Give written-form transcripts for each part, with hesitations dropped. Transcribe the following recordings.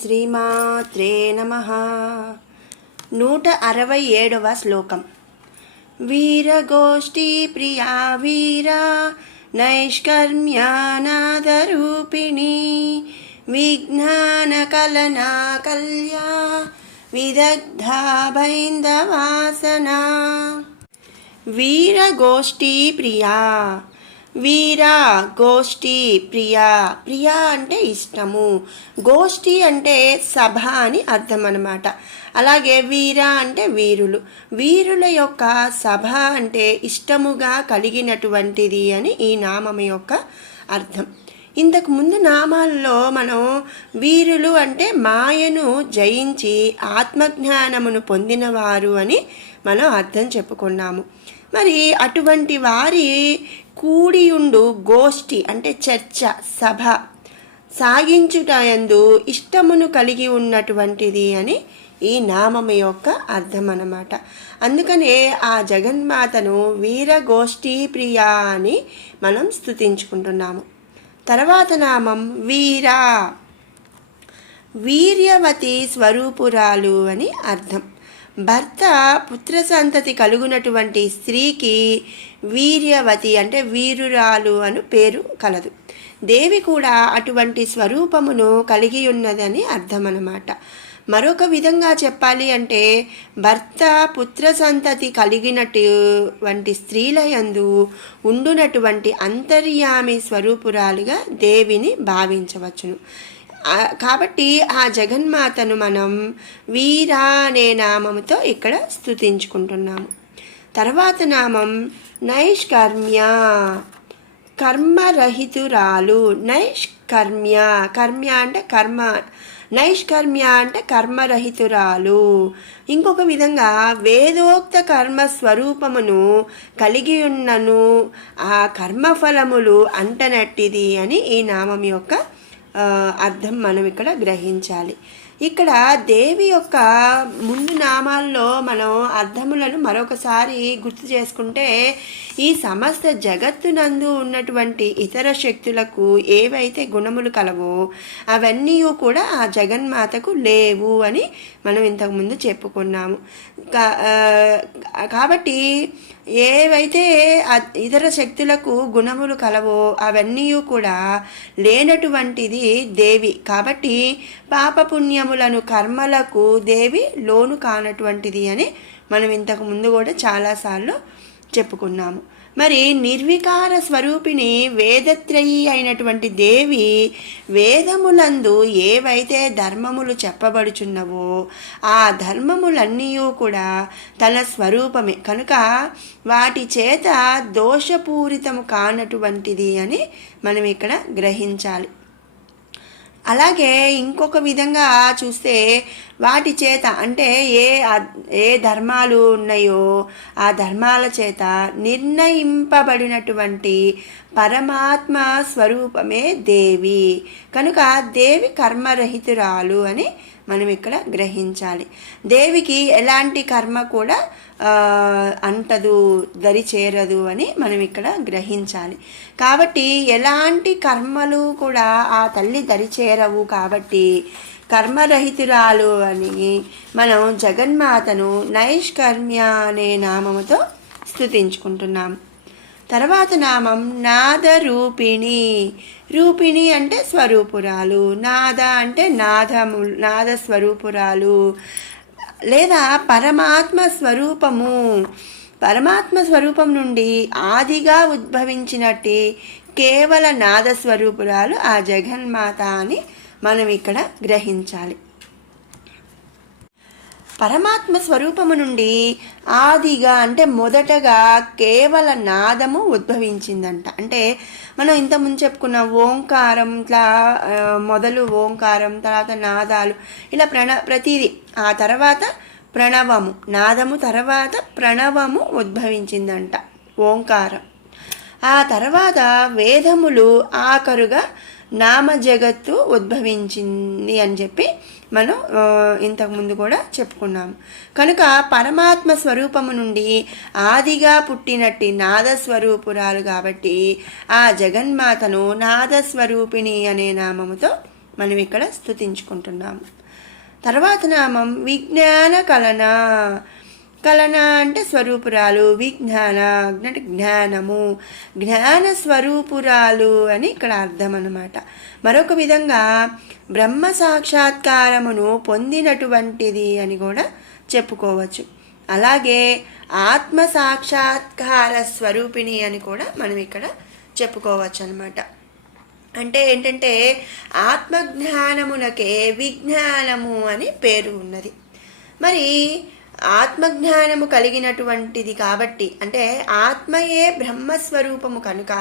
శ్రీమాత్రే నమః. 167వ శ్లోకం. వీరగోష్ఠీ ప్రియా వీరా నైష్కర్మ్యానాదరూపిణీ విజ్ఞానకలనా కల్యా విదగ్ధా బైందవాసనా. వీరగోష్ఠీ ప్రియా, వీరా గోష్ఠి ప్రియా. ప్రియా అంటే ఇష్టము, గోష్ఠి అంటే సభ అని అర్థం అన్నమాట. అలాగే వీరా అంటే వీరులు, వీరుల యొక్క సభ అంటే ఇష్టముగా కలిగినటువంటిది అని ఈ నామం యొక్క అర్థం. ఇంతకు ముందు నామాల్లో మనం వీరులు అంటే మాయను జయించి ఆత్మజ్ఞానమును పొందినవారు అని మనం అర్థం చెప్పుకున్నాము. మరి అటువంటి వారి కూడియుండు గోష్ఠి అంటే చర్చ, సభ సాగించుటయందు ఇష్టమును కలిగి ఉన్నటువంటిది అని ఈ నామము యొక్క అర్థం అన్నమాట. అందుకనే ఆ జగన్మాతను వీరగోష్ఠీ ప్రియా అని మనం స్తుతించుకుంటున్నాము. తర్వాత నామం వీరా, వీర్యవతి స్వరూపురాలు అని అర్థం. భర్త పుత్ర సంతతి కలుగునటువంటి స్త్రీకి వీర్యవతి అంటే వీరురాలు అని పేరు కలదు. దేవి కూడా అటువంటి స్వరూపమును కలిగి ఉన్నదని అర్థం అన్నమాట. మరొక విధంగా చెప్పాలి అంటే భర్త పుత్ర సంతతి కలిగినటువంటి స్త్రీల యందు ఉండునటువంటి అంతర్యామి స్వరూపురాలుగా దేవిని భావించవచ్చును. కాబట్టి ఆ జగన్మాతను మనం వీరా అనే నామముతో ఇక్కడ స్తుతించుకుంటున్నాము. తర్వాత నామం నైష్కర్మ్య, కర్మరహితురాలు. నైష్కర్మ్య, కర్మ్య అంటే కర్మ, నైష్కర్మ్య అంటే కర్మరహితురాలు. ఇంకొక విధంగా వేదోక్త కర్మ స్వరూపమును కలిగి ఉన్నను ఆ కర్మఫలములు అంటనట్టిది అని ఈ నామం యొక్క అర్థం మనం ఇక్కడ గ్రహించాలి. ఇక్కడ దేవి యొక్క ముందు నామాల్లో మనం అర్థములను మరొకసారి గుర్తు చేసుకుంటే ఈ సమస్త జగత్తునందు ఉన్నటువంటి ఇతర శక్తులకు ఏవైతే గుణములు కలవో అవన్నీ కూడా ఆ జగన్మాతకు లేవు అని మనం ఇంతకుముందు చెప్పుకున్నాము. కాబట్టి ఏవైతే ఇతర శక్తులకు గుణములు కలవో అవన్నీ కూడా లేనటువంటిది దేవి. కాబట్టి పాపపుణ్యములను కర్మలకు దేవి లోను కానటువంటిది అని మనం ఇంతకు ముందు కూడా చాలాసార్లు చెప్పుకున్నాము. మరి నిర్వికార స్వరూపిణి వేదత్రయీ అయినటువంటి దేవి వేదములందు ఏవైతే ధర్మములు చెప్పబడుచున్నవో ఆ ధర్మములన్నీ కూడా తన స్వరూపమే కనుక వాటి చేత దోషపూరితము కానటువంటిది అని మనం ఇక్కడ గ్రహించాలి. అలాగే ఇంకొక విధంగా చూస్తే వాటి చేత అంటే ఏ ధర్మాలు ఉన్నాయో ఆ ధర్మాల చేత నిర్ణయింపబడినటువంటి పరమాత్మ స్వరూపమే దేవి. కనుక దేవి కర్మరహితురాలు అని మనం ఇక్కడ గ్రహించాలి. దేవికి ఎలాంటి కర్మ కూడా అంటదు, దరి చేరదు అని మనం ఇక్కడ గ్రహించాలి. కాబట్టి ఎలాంటి కర్మలు కూడా ఆ తల్లి దరి చేరవు. కాబట్టి కర్మరహితురాలు అని మనం జగన్మాతను నైష్కర్మ్య అనే నామముతో స్తుతించుకుంటున్నాం. తర్వాత నామం నాదరూపిణి. రూపిణి అంటే స్వరూపురాలు, నాద అంటే నాద స్వరూపురాలు లేదా పరమాత్మ స్వరూపము. పరమాత్మ స్వరూపం నుండి ఆదిగా ఉద్భవించినట్టు కేవల నాద స్వరూపురాలు ఆ జగన్మాత అని మనం ఇక్కడ గ్రహించాలి. పరమాత్మ స్వరూపము నుండి ఆదిగా అంటే మొదటగా కేవల నాదము ఉద్భవించిందంట. అంటే మనం ఇంతకుముందు చెప్పుకున్న ఓంకారం, ఇట్లా మొదలు ఓంకారం, తర్వాత నాదాలు, ఇలా ప్రతిదీ ఆ తర్వాత ప్రణవము, నాదము తర్వాత ప్రణవము ఉద్భవించిందంట ఓంకారం. ఆ తర్వాత వేదములు ఆఖరుగా నామ జగత్తు ఉద్భవించింది అని చెప్పి మనం ఇంతకుముందు కూడా చెప్పుకున్నాము. కనుక పరమాత్మ స్వరూపము నుండి ఆదిగా పుట్టినట్టి నాదస్వరూపురాలు కాబట్టి ఆ జగన్మాతను నాదస్వరూపిణి అనే నామముతో మనం ఇక్కడ స్తుతించుకుంటున్నాము. తర్వాత నామం విజ్ఞాన కలన. కలన అంటే స్వరూపురాలు, విజ్ఞాన అంటే జ్ఞానము, జ్ఞాన స్వరూపురాలు అని ఇక్కడ అర్థం అన్నమాట. మరొక విధంగా బ్రహ్మ సాక్షాత్కారమును పొందినటువంటిది అని కూడా చెప్పుకోవచ్చు. అలాగే ఆత్మ సాక్షాత్కార స్వరూపిణి అని కూడా మనం ఇక్కడ చెప్పుకోవచ్చు అన్నమాట. అంటే ఏంటంటే ఆత్మజ్ఞానమునకే విజ్ఞానము అని పేరు ఉన్నది. మరి ఆత్మజ్ఞానము కలిగినటువంటిది కాబట్టి, అంటే ఆత్మయే బ్రహ్మస్వరూపము కనుక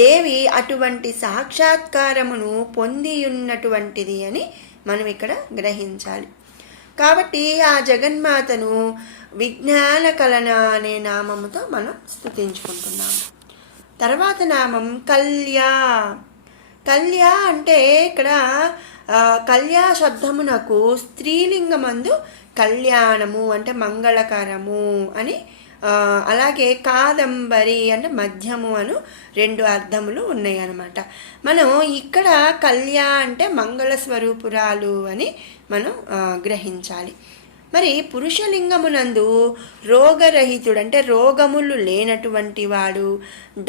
దేవి అటువంటి సాక్షాత్కారమును పొంది ఉన్నటువంటిది అని మనం ఇక్కడ గ్రహించాలి. కాబట్టి ఆ జగన్మాతను విజ్ఞాన కలన అనే నామముతో మనం స్తుతించుకుంటున్నాము. తర్వాత నామం కళ్యా. కళ్యా అంటే ఇక్కడ కళ్యా శబ్దమునకు స్త్రీలింగమందు కళ్యాణము అంటే మంగళకరము అని, అలాగే కాదంబరి అంటే మధ్యము అను 2 అర్థములు ఉన్నాయి అన్నమాట. మనం ఇక్కడ కళ్యా అంటే మంగళ స్వరూపురాలు అని మనం గ్రహించాలి. మరి పురుషలింగమునందు రోగరహితుడు అంటే రోగములు లేనటువంటి వాడు,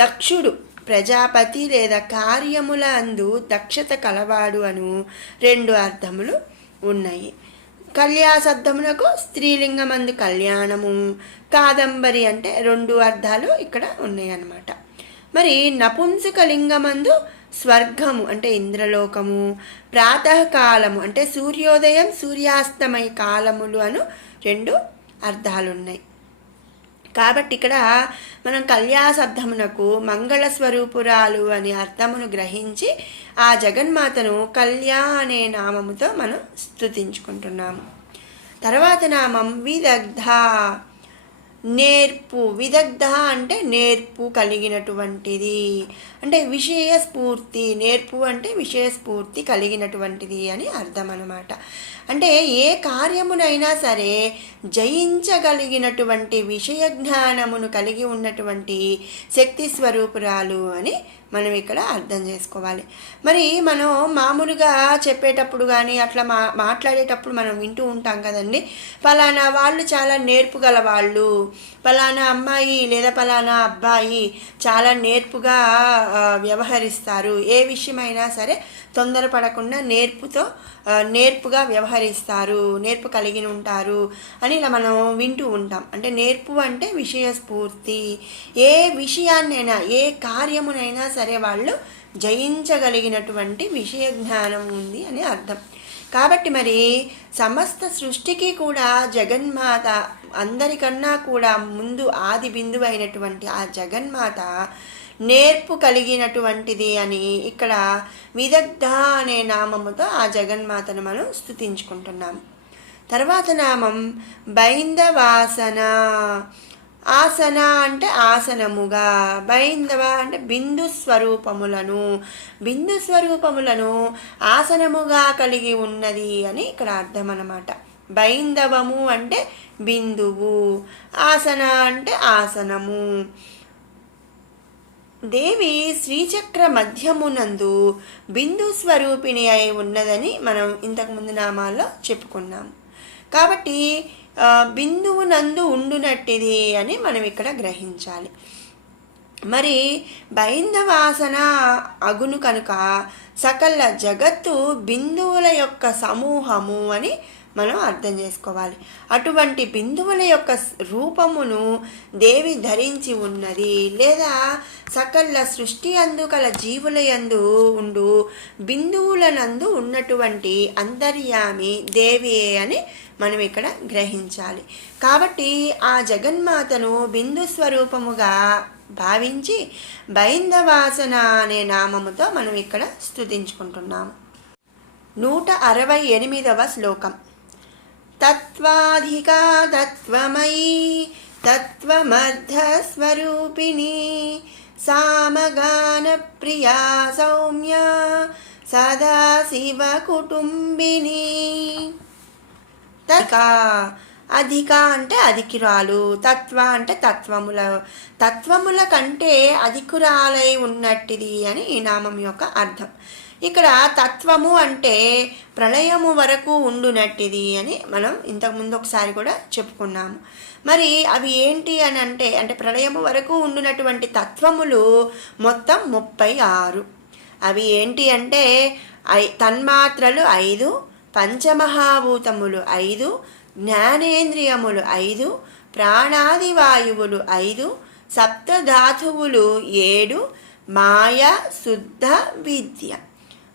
దక్షుడు ప్రజాపతి లేదా కార్యముల అందు దక్షత కలవాడు అను 2 అర్థములు ఉన్నాయి. కళ్యా శబ్దమునకు స్త్రీలింగమందు కళ్యాణము, కాదంబరి అంటే 2 అర్థాలు ఇక్కడ ఉన్నాయి అన్నమాట. మరి నపుంసక లింగమందు స్వర్గము అంటే ఇంద్రలోకము, ప్రాతకాలము అంటే సూర్యోదయం సూర్యాస్తమయ కాలములు అను 2 అర్థాలు ఉన్నాయి. కాబట్టి ఇక్కడ మనం కళ్యా శబ్దమునకు మంగళ స్వరూపురాలు అని అర్థమును గ్రహించి ఆ జగన్మాతను కళ్యా అనే నామముతో మనం స్తుతించుకుంటున్నాము. తర్వాత నామం విదగ్ధ. నేర్పు. విదగ్ధ అంటే నేర్పు కలిగినటువంటిది, అంటే విషయ స్ఫూర్తి. నేర్పు అంటే విషయ స్ఫూర్తి కలిగినటువంటిది అని అర్థం అన్నమాట. అంటే ఏ కార్యమునైనా సరే జయించగలిగినటువంటి విషయ జ్ఞానమును కలిగి ఉన్నటువంటి శక్తి స్వరూపురాలు అని మనం ఇక్కడ అర్థం చేసుకోవాలి. మరి మనం మామూలుగా చెప్పేటప్పుడు కానీ అట్లా మాట్లాడేటప్పుడు మనం వింటూ ఉంటాం కదండి, ఫలానా వాళ్ళు చాలా నేర్పుగల వాళ్ళు, ఫలానా అమ్మాయి లేదా ఫలానా అబ్బాయి చాలా నేర్పుగా వ్యవహరిస్తారు, ఏ విషయమైనా సరే తొందరపడకుండా నేర్పుగా వ్యవహరిస్తారు, నేర్పు కలిగి ఉంటారు అని ఇలా మనం వింటూ ఉంటాం. అంటే నేర్పు అంటే విషయ స్ఫూర్తి. ఏ విషయాన్నైనా ఏ కార్యమునైనా సరే వాళ్ళు జయించగలిగినటువంటి విషయ జ్ఞానం ఉంది అని అర్థం. కాబట్టి మరి సమస్త సృష్టికి కూడా జగన్మాత, అందరికన్నా కూడా ముందు ఆది బిందువు అయినటువంటి ఆ జగన్మాత నేర్పు కలిగినటువంటిది అని ఇక్కడ విదగ్ధ అనే నామముతో ఆ జగన్మాతను మనం స్తుతించుకుంటున్నాం. తర్వాత నామం బైందవాసన. ఆసన అంటే ఆసనముగా, బైందవ అంటే బిందు స్వరూపములను ఆసనముగా కలిగి ఉన్నది అని ఇక్కడ అర్థం అన్నమాట. బైందవము అంటే బిందువు, ఆసన అంటే ఆసనము. దేవి శ్రీచక్ర మధ్యమునందు బిందు స్వరూపిణి అయి ఉన్నదని మనం ఇంతకుముందు నామాల్లో చెప్పుకున్నాం. కాబట్టి బిందువు నందు ఉండునట్టిది అని మనం ఇక్కడ గ్రహించాలి. మరి బైందవాసన అగును కనుక సకల జగత్తు బిందువుల యొక్క సమూహము అని మనం అర్థం చేసుకోవాలి. అటువంటి బిందువుల యొక్క రూపమును దేవి ధరించి ఉన్నది, లేదా సకల సృష్టి అందు కల జీవుల యందు ఉండు బిందువులనందు ఉన్నటువంటి అంతర్యామి దేవియే అని మనం ఇక్కడ గ్రహించాలి. కాబట్టి ఆ జగన్మాతను బిందు స్వరూపముగా భావించి బైందవాసన అనే నామముతో మనం ఇక్కడ స్తుతించుకుంటున్నాము. 168వ శ్లోకం. తత్వాధికా తత్వమయీ తత్వమర్ధస్వరూపిణి సామగాన ప్రియా సౌమ్య సదాశివ కుటుంబిని. అధిక అంటే అధికురాలు, తత్వ అంటే తత్వముల కంటే అధికురాలై ఉన్నట్టిది అని ఈ నామం యొక్క అర్థం. ఇక్కడ తత్వము అంటే ప్రళయము వరకు ఉండునట్టిది అని మనం ఇంతకుముందు ఒకసారి కూడా చెప్పుకున్నాము. మరి అవి ఏంటి అని అంటే ప్రళయము వరకు ఉండునటువంటి తత్వములు మొత్తం 36. అవి ఏంటి అంటే తన్మాత్రలు 5, పంచమహాభూతములు 5, జ్ఞానేంద్రియములు 5, ప్రాణాది వాయువులు 5, సప్తధాతువులు 7, మాయ, శుద్ధ విద్య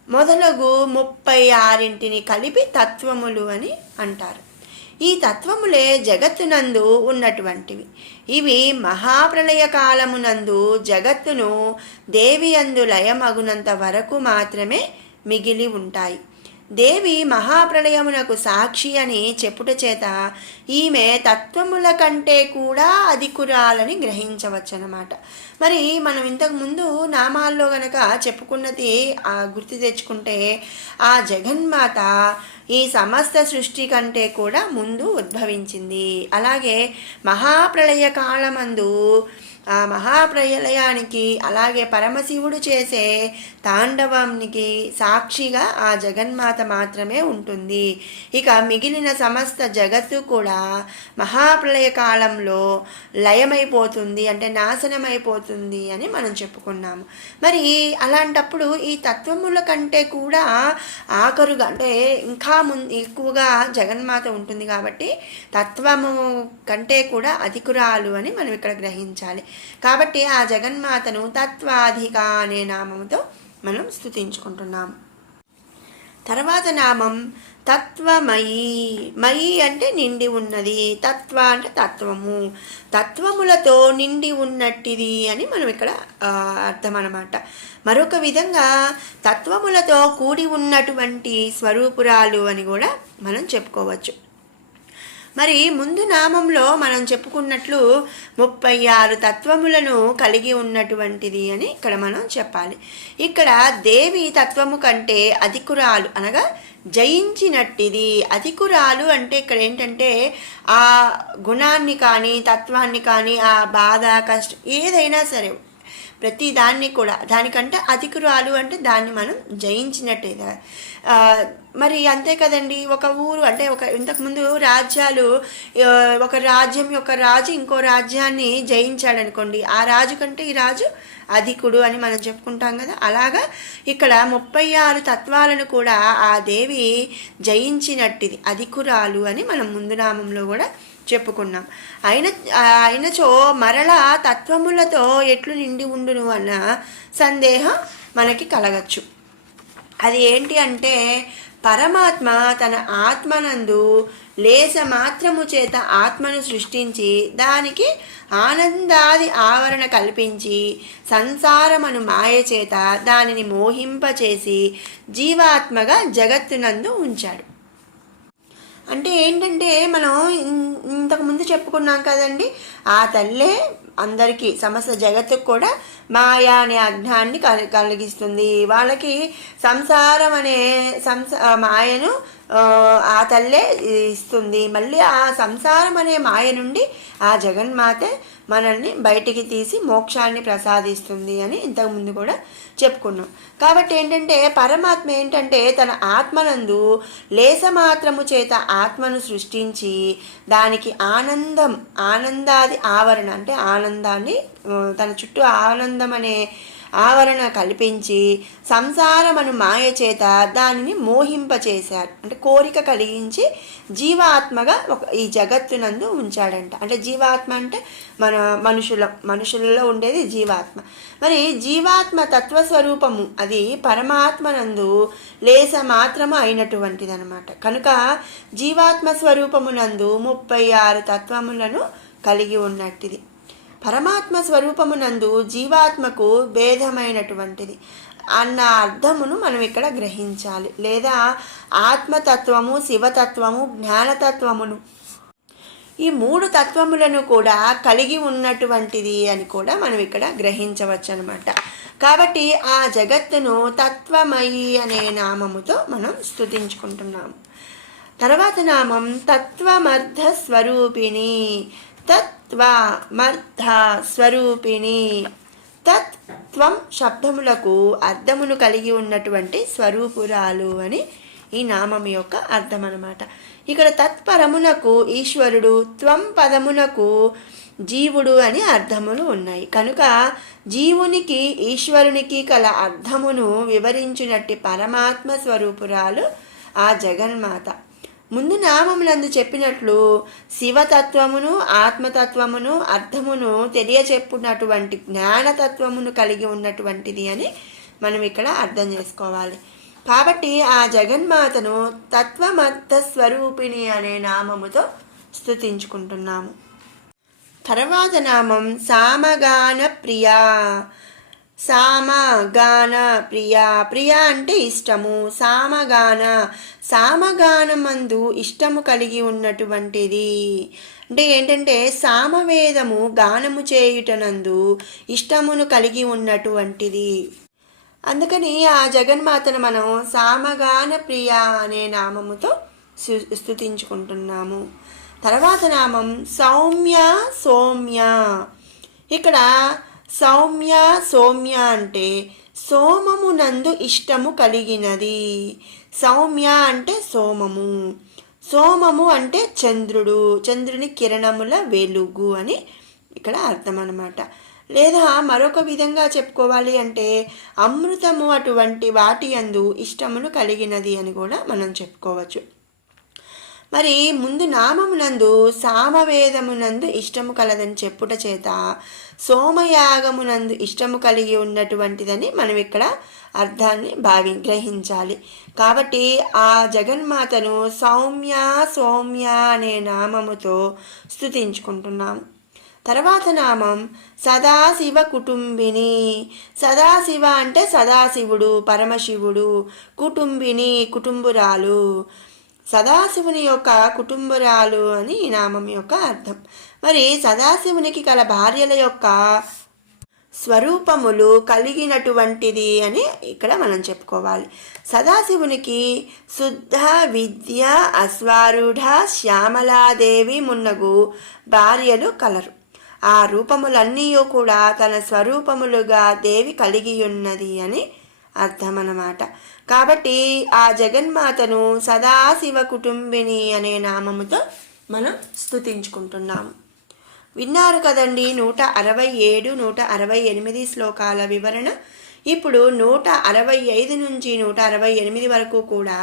మొదలగు 36 కలిపి తత్వములు అని అంటారు. ఈ తత్వములే జగత్తునందు ఉన్నటువంటివి. ఇవి మహాప్రళయ కాలమునందు జగత్తును దేవి యందు లయమగునంత వరకు మాత్రమే మిగిలి ఉంటాయి. దేవి మహాప్రళయమునకు సాక్షి అని చెప్పుట చేత ఈమె తత్వముల కంటే కూడా అధికురాలని గ్రహించవచ్చనమాట. మరి మనం ఇంతకుముందు నామాల్లో గనక చెప్పుకున్నది గుర్తు తెచ్చుకుంటే ఆ జగన్మాత ఈ సమస్త సృష్టి కంటే కూడా ముందు ఉద్భవించింది. అలాగే మహాప్రళయ కాలమందు ఆ మహాప్రళయానికి అలాగే పరమశివుడు చేసే తాండవానికి సాక్షిగా ఆ జగన్మాత మాత్రమే ఉంటుంది. ఇక మిగిలిన సమస్త జగత్తు కూడా మహాప్రళయ కాలంలో లయమైపోతుంది, అంటే నాశనమైపోతుంది అని మనం చెప్పుకున్నాము. మరి అలాంటప్పుడు ఈ తత్వముల కంటే కూడా ఆఖరుగా అంటే ఇంకా ఎక్కువగా జగన్మాత ఉంటుంది కాబట్టి తత్వము కంటే కూడా అధికురాలు అని మనం ఇక్కడ గ్రహించాలి. కాబట్టి ఆ జగన్మాతను తత్వాధిక అనే నామముతో మనం స్తుతించుకుంటున్నాము. తర్వాత నామం తత్వమయి. మయి అంటే నిండి ఉన్నది, తత్వ అంటే తత్వము, తత్వములతో నిండి ఉన్నట్టిది అని మనం ఇక్కడ అర్థం అన్నమాట. మరొక విధంగా తత్వములతో కూడి ఉన్నటువంటి స్వరూపురాలు అని కూడా మనం చెప్పుకోవచ్చు. మరి ముందు నామంలో మనం చెప్పుకున్నట్లు 36 తత్వములను కలిగి ఉన్నటువంటిది అని ఇక్కడ మనం చెప్పాలి. ఇక్కడ దేవి తత్వము కంటే అధికురాలు అనగా జయించినట్టిది. అధికురాలు అంటే ఇక్కడ ఏంటంటే ఆ గుణాన్ని కానీ తత్వాన్ని కానీ ఆ బాధ కష్టం ఏదైనా సరే ప్రతి దాన్ని కూడా దానికంటే అధికురాలు అంటే దాన్ని మనం జయించినట్టే. మరి అంతే కదండి. ఒక ఊరు అంటే ఇంతకుముందు రాజ్యాలు, ఒక రాజ్యం యొక్క రాజు ఇంకో రాజ్యాన్ని జయించాడు అనుకోండి, ఆ రాజు కంటే ఈ రాజు అధికుడు అని మనం చెప్పుకుంటాం కదా. అలాగా ఇక్కడ 36 తత్వాలను కూడా ఆ దేవి జయించినట్టిది, అధికురాలు అని మనం ముందు నామంలో కూడా చెప్పుకున్నాం. అయినచో మరలా తత్వములతో ఎట్లు నిండి ఉండును అన్న సందేహం మనకి కలగచ్చు. అది ఏంటి అంటే పరమాత్మ తన ఆత్మనందు లేస మాత్రము చేత ఆత్మను సృష్టించి దానికి ఆనందాది ఆవరణ కల్పించి సంసారమను మాయ చేత దానిని మోహింపచేసి జీవాత్మగా జగత్తునందు ఉంచాడు. అంటే ఏంటంటే మనం ఇంతకుముందు చెప్పుకున్నాం కదండి, ఆ తల్లే అందరికీ సమస్త జగత్తుకు కూడా మాయా అనే అజ్ఞాన్ని కలిగిస్తుంది. వాళ్ళకి సంసారం అనే మాయను ఆ తల్లే ఇస్తుంది. మళ్ళీ ఆ సంసారం అనే మాయ నుండి ఆ జగన్మాతే మనల్ని బయటికి తీసి మోక్షాన్ని ప్రసాదిస్తుంది అని ఇంతకుముందు కూడా చెప్పుకున్నాం. కాబట్టి ఏంటంటే పరమాత్మ ఏంటంటే తన ఆత్మనందు లేసమాత్రము చేత ఆత్మను సృష్టించి దానికి ఆనందాది ఆవరణ అంటే ఆనందాన్ని తన చుట్టూ ఆనందం అనే ఆవరణ కల్పించి సంసారమను మాయ చేత దానిని మోహింపచేశారు. అంటే కోరిక కలిగించి జీవాత్మగా ఈ జగత్తునందు ఉంచాడంట. అంటే జీవాత్మ అంటే మన మనుషులలో ఉండేది జీవాత్మ. మరి జీవాత్మ తత్వస్వరూపము అది పరమాత్మనందు లేస మాత్రము అయినటువంటిది అనమాట. కనుక జీవాత్మ స్వరూపమునందు 36 తత్వములను కలిగి ఉన్నట్టిది. పరమాత్మ స్వరూపమునందు జీవాత్మకు భేదమైనటువంటిది అన్న అర్థమును మనం ఇక్కడ గ్రహించాలి. లేదా ఆత్మతత్వము, శివతత్వము, జ్ఞానతత్వమును ఈ 3 తత్వములను కూడా కలిగి ఉన్నటువంటిది అని కూడా మనం ఇక్కడ గ్రహించవచ్చు అనమాట. కాబట్టి ఆ జగత్తును తత్వమయి అనే నామముతో మనం స్తుతించుకుంటున్నాము. తర్వాత నామం తత్వమర్థ స్వరూపిణి. తత్వమర్థ స్వరూపిణి. తత్ త్వం శబ్దములకు అర్థమును కలిగి ఉన్నటువంటి స్వరూపురాలు అని ఈ నామం యొక్క అర్థం అన్నమాట. ఇక్కడ తత్పరమునకు ఈశ్వరుడు, త్వం పదమునకు జీవుడు అని అర్థములు ఉన్నాయి. కనుక జీవునికి ఈశ్వరునికి కల అర్థమును వివరించినట్టి పరమాత్మ స్వరూపురాలు ఆ జగన్మాత. ముందు నామములందు చెప్పినట్లు శివతత్వమును ఆత్మతత్వమును అర్థమును తెలియచెప్పున్నటువంటి జ్ఞానతత్వమును కలిగి ఉన్నటువంటిది అని మనం ఇక్కడ అర్థం చేసుకోవాలి. కాబట్టి ఆ జగన్మాతను తత్వమర్థ స్వరూపిణి అనే నామముతో స్తుతించుకుంటున్నాము. తర్వాత నామం సామగాన ప్రియా. సామగాన ప్రియా, ప్రియా అంటే ఇష్టము. సామగానమందు ఇష్టము కలిగి ఉన్నటువంటిది. అంటే ఏంటంటే సామవేదము గానము చేయుటనందు ఇష్టమును కలిగి ఉన్నటువంటిది. అందుకని ఆ జగన్మాతను మనం సామగాన ప్రియ అనే నామముతో స్తుతించుకుంటున్నాము. తర్వాత నామం సౌమ్య సోమ్య. ఇక్కడ సౌమ్య సోమ్య అంటే సోమమునందు ఇష్టము కలిగినది. సౌమ్య అంటే సోమము, సోమము అంటే చంద్రుడు, చంద్రుని కిరణముల వెలుగు అని ఇక్కడ అర్థం అన్నమాట. లేదా మరొక విధంగా చెప్పుకోవాలి అంటే అమృతము అటువంటి వాటి యందు ఇష్టమును కలిగినది అని కూడా మనం చెప్పుకోవచ్చు. మరి ముందు నామమునందు సామవేదమునందు ఇష్టము కలదని చెప్పుట చేత సోమయాగమునందు ఇష్టము కలిగి ఉన్నటువంటిదని మనం ఇక్కడ అర్థాన్ని గ్రహించాలి. కాబట్టి ఆ జగన్మాతను సౌమ్య సోమ్య అనే నామముతో స్తుతించుకుంటున్నాము. తర్వాత నామం సదాశివ కుటుంబిని. సదాశివ అంటే సదాశివుడు, పరమశివుడు. కుటుంబిని కుటుంబురాలు, సదాశివుని యొక్క కుటుంబురాలు అని ఈ నామం యొక్క అర్థం. మరి సదాశివునికి కల భార్యల యొక్క స్వరూపములు కలిగినటువంటిది అని ఇక్కడ మనం చెప్పుకోవాలి. సదాశివునికి శుద్ధ విద్య అశ్వారూఢ శ్యామలాదేవి మున్నగు భార్యలు కలరు. ఆ రూపములన్నీ కూడా తన స్వరూపములుగా దేవి కలిగి ఉన్నది అని అర్థం అన్నమాట. కాబట్టి ఆ జగన్మాతను సదాశివ కుటుంబిని అనే నామముతో మనం స్తుతించుకుంటున్నాము. విన్నారు కదండి 167, 168 శ్లోకాల వివరణ. ఇప్పుడు 165 నుంచి 168 వరకు కూడా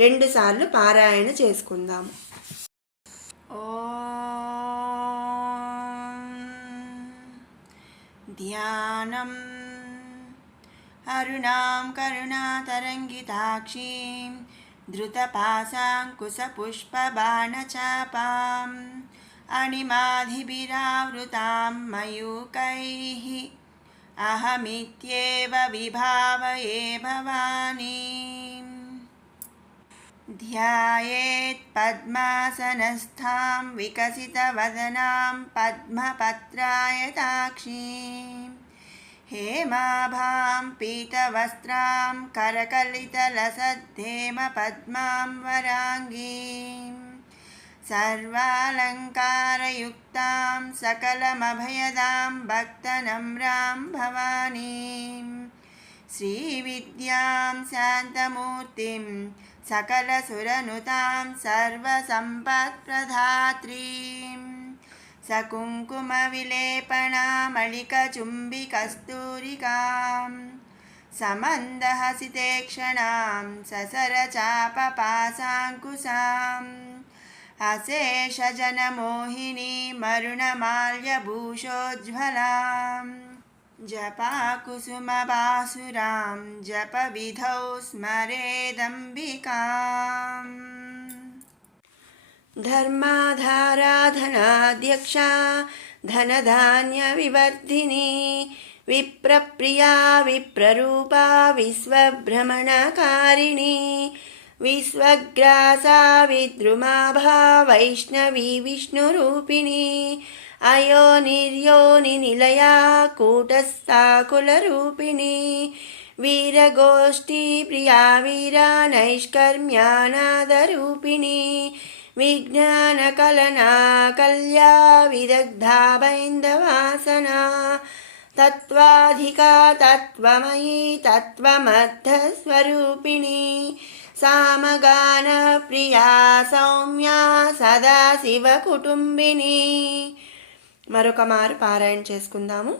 2 సార్లు పారాయణ చేసుకుందాము. ధ్యానం అరుణాం కరుణాతరంగితాక్షీం ధృతపాశాంకుశపుష్పబాణచాపాం అణిమాధిభిరావృతాం మయూకైః అహమిత్యేవ విభావయే భవానీం. ధ్యాయేత్ పద్మాసనస్థాం వికసితవదనాం పద్మపత్రాయతాక్షీం హేమాభాం పీతవస్త్రాం కరకలితలసద్ధేమ పద్మాం వరాంగీం సర్వాలంకారయుక్తాం సకలమభయదాం భక్తనమ్రాం భవానీం శ్రీవిద్యాం శాంతమూర్తిం సకలసురనుతాం సర్వసంపత్ప్రదాత్రీం సకుంకుమవిలేపనామళికచుంబికస్తూరికాం సమందహసితేక్షణాం ససరచాపపాశాంకుశాం అశేషజనమోహినీ మరుణమాల్యభూషోజ్వలాం జపాకుసుమబాసురాం జపవిధౌ స్మరేదంబికాం. ధర్మాధారాధనాధ్యక్ష ధనధాన్య వివర్ధిని విప్రప్రియా విప్రరూపా విశ్వభ్రమణకారిణి విశ్వగ్రాసా విద్రుమాభా వైష్ణవీ విష్ణురూపిణి అయో నిర్యోని నిలయా కూటస్థాకులరూపిణి వీరగోష్ఠీ ప్రియా వీరా నైష్కర్మ్యానాదరూపిణి విజ్ఞానకలనా కల్యా విదగ్ధా బైందవాసనా తత్వాధికా తత్వమయీ తత్వమర్థస్వరూపిణి సామగాన ప్రియా సౌమ్యా సదాశివ కుటుంబిని. మరొక మారు పారాయణ చేసుకుందాము.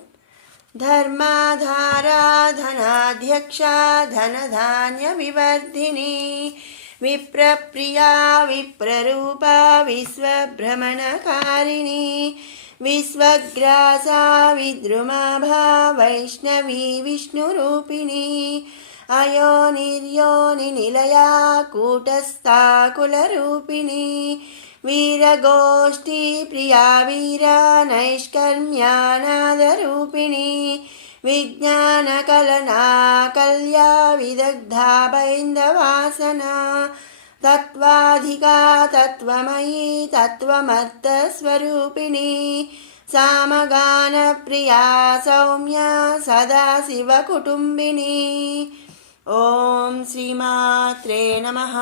ధర్మాధారాధనాధ్యక్ష ధనధాన్య వివర్ధిని విప్రప్రియా విప్రరూపా విశ్వభ్రమణకారిణి విశ్వగ్రాసా విద్రుమాభా వైష్ణవీ విష్ణురూపిణి అయోనిర్యోని నిలయా కూటస్థా కులరూపిణి వీరగోష్ఠీ ప్రియా వీరా నైష్కర్మ్యానాదరూపిణి విజ్ఞానకలనా కల్యా విదగ్ధా బైందవాసనా తత్వాధికా తత్వమయీ తత్వమర్థస్వరూపిణి సామగాన ప్రియా సౌమ్యా సదాశివ కుటుంబిని. ఓం శ్రీమాత్రే నమః.